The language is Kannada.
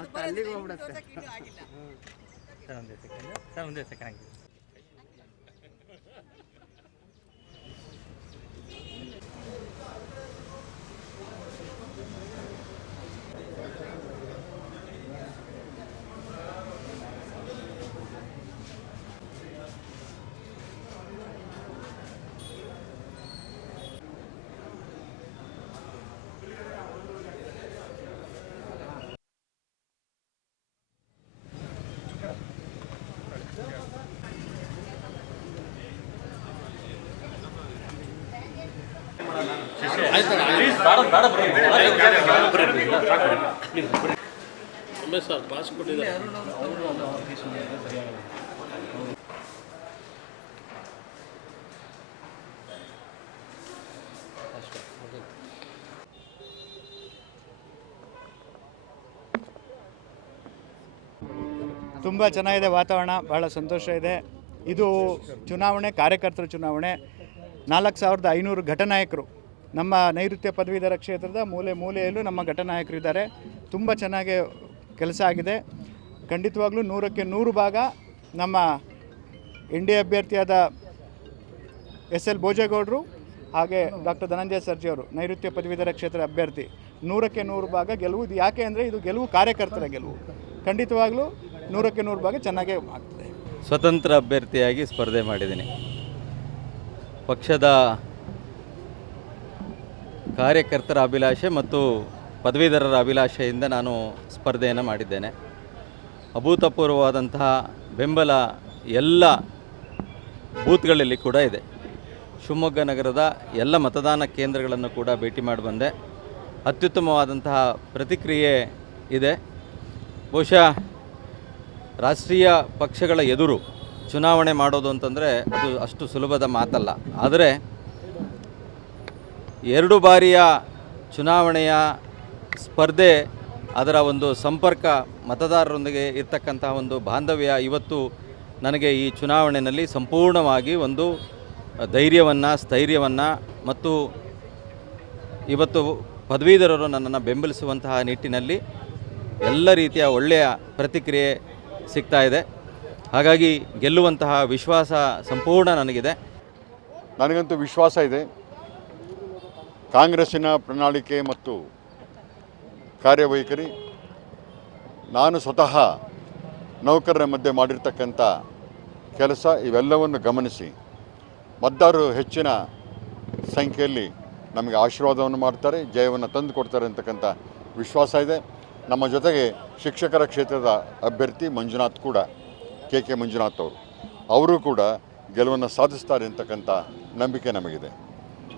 ಮತ್ತೆ ಅಲ್ಲಿಗೆ ಹೋಗ್ಬಿಡತ್ತೆ. ಸರ್ ಒಂದೇ ಸೆಕೆಂಡ್ ಸರ್ ಒಂದೇ ಸೆಕೆಂಡ್ ಆಗಿದೆ. ಸರ್ ಪಾಸ್ ಕೊಟ್ಟಿದ್ದಾರೆ. ತುಂಬ ಚೆನ್ನಾಗಿದೆ ವಾತಾವರಣ, ಭಾಳ ಸಂತೋಷ ಇದೆ. ಇದು ಚುನಾವಣೆ, ಕಾರ್ಯಕರ್ತರ ಚುನಾವಣೆ. 4500 ಘಟನಾಯಕರು ನಮ್ಮ ನೈಋತ್ಯ ಪದವೀಧರ ಕ್ಷೇತ್ರದ ಮೂಲೆ ಮೂಲೆಯಲ್ಲೂ ನಮ್ಮ ಘಟನಾಯಕರಿದ್ದಾರೆ. ತುಂಬ ಚೆನ್ನಾಗಿ ಕೆಲಸ ಆಗಿದೆ. ಖಂಡಿತವಾಗ್ಲೂ 100ಕ್ಕೆ 100 ಭಾಗ ನಮ್ಮ ಎನ್ ಡಿ ಎ ಅಭ್ಯರ್ಥಿಯಾದ SL ಭೋಜೇಗೌಡರು ಹಾಗೆ ಡಾಕ್ಟರ್ ಧನಂಜಯ ಸರ್ಜಿಯವರು ನೈಋತ್ಯ ಪದವೀಧರ ಕ್ಷೇತ್ರ ಅಭ್ಯರ್ಥಿ 100ಕ್ಕೆ 100 ಭಾಗ ಗೆಲುವು. ಇದು ಯಾಕೆ ಅಂದರೆ ಇದು ಗೆಲುವು ಕಾರ್ಯಕರ್ತರ ಗೆಲುವು. ಖಂಡಿತವಾಗ್ಲೂ 100ಕ್ಕೆ 100 ಭಾಗ ಚೆನ್ನಾಗೇ ಆಗ್ತದೆ. ಸ್ವತಂತ್ರ ಅಭ್ಯರ್ಥಿಯಾಗಿ ಸ್ಪರ್ಧೆ ಮಾಡಿದ್ದೀನಿ. ಪಕ್ಷದ ಕಾರ್ಯಕರ್ತರ ಅಭಿಲಾಷೆ ಮತ್ತು ಪದವೀಧರರ ಅಭಿಲಾಷೆಯಿಂದ ನಾನು ಸ್ಪರ್ಧೆಯನ್ನು ಮಾಡಿದ್ದೇನೆ. ಅಭೂತಪೂರ್ವವಾದಂತಹ ಬೆಂಬಲ ಎಲ್ಲ ಬೂತ್ಗಳಲ್ಲಿ ಕೂಡ ಇದೆ. ಶಿವಮೊಗ್ಗ ನಗರದ ಎಲ್ಲ ಮತದಾನ ಕೇಂದ್ರಗಳನ್ನು ಕೂಡ ಭೇಟಿ ಮಾಡಿ ಬಂದೆ. ಅತ್ಯುತ್ತಮವಾದಂತಹ ಪ್ರತಿಕ್ರಿಯೆ ಇದೆ. ಬಹುಶಃ ರಾಷ್ಟ್ರೀಯ ಪಕ್ಷಗಳ ಎದುರು ಚುನಾವಣೆ ಮಾಡೋದು ಅಂತಂದರೆ ಅದು ಅಷ್ಟು ಸುಲಭದ ಮಾತಲ್ಲ. ಆದರೆ 2 ಬಾರಿಯ ಚುನಾವಣೆಯ ಸ್ಪರ್ಧೆ, ಅದರ ಒಂದು ಸಂಪರ್ಕ, ಮತದಾರರೊಂದಿಗೆ ಇರ್ತಕ್ಕಂತಹ ಒಂದು ಬಾಂಧವ್ಯ ಇವತ್ತು ನನಗೆ ಈ ಚುನಾವಣೆಯಲ್ಲಿ ಸಂಪೂರ್ಣವಾಗಿ ಒಂದು ಧೈರ್ಯವನ್ನು, ಸ್ಥೈರ್ಯವನ್ನು ಮತ್ತು ಇವತ್ತು ಪದವೀಧರರು ನನ್ನನ್ನು ಬೆಂಬಲಿಸುವಂತಹ ನಿಟ್ಟಿನಲ್ಲಿ ಎಲ್ಲ ರೀತಿಯ ಒಳ್ಳೆಯ ಪ್ರತಿಕ್ರಿಯೆ ಸಿಗ್ತಾ ಇದೆ. ಹಾಗಾಗಿ ಗೆಲ್ಲುವಂತಹ ವಿಶ್ವಾಸ ಸಂಪೂರ್ಣ ನನಗಿದೆ. ನನಗಂತೂ ವಿಶ್ವಾಸ ಇದೆ. ಕಾಂಗ್ರೆಸ್ಸಿನ ಪ್ರಣಾಳಿಕೆ ಮತ್ತು ಕಾರ್ಯವೈಖರಿ, ನಾನು ಸ್ವತಃ ನೌಕರರ ಮಧ್ಯೆ ಮಾಡಿರ್ತಕ್ಕಂಥ ಕೆಲಸ, ಇವೆಲ್ಲವನ್ನು ಗಮನಿಸಿ ಮತದಾರರು ಹೆಚ್ಚಿನ ಸಂಖ್ಯೆಯಲ್ಲಿ ನಮಗೆ ಆಶೀರ್ವಾದವನ್ನು ಮಾಡ್ತಾರೆ, ಜಯವನ್ನು ತಂದು ಕೊಡ್ತಾರೆ ಅಂತಕ್ಕಂಥ ವಿಶ್ವಾಸ ಇದೆ. ನಮ್ಮ ಜೊತೆಗೆ ಶಿಕ್ಷಕರ ಕ್ಷೇತ್ರದ ಅಭ್ಯರ್ಥಿ ಮಂಜುನಾಥ್ ಕೂಡ, KK ಮಂಜುನಾಥ್ ಅವರು ಕೂಡ ಗೆಲುವನ್ನು ಸಾಧಿಸ್ತಾರೆ ಅಂತಕ್ಕಂಥ ನಂಬಿಕೆ ನಮಗಿದೆ.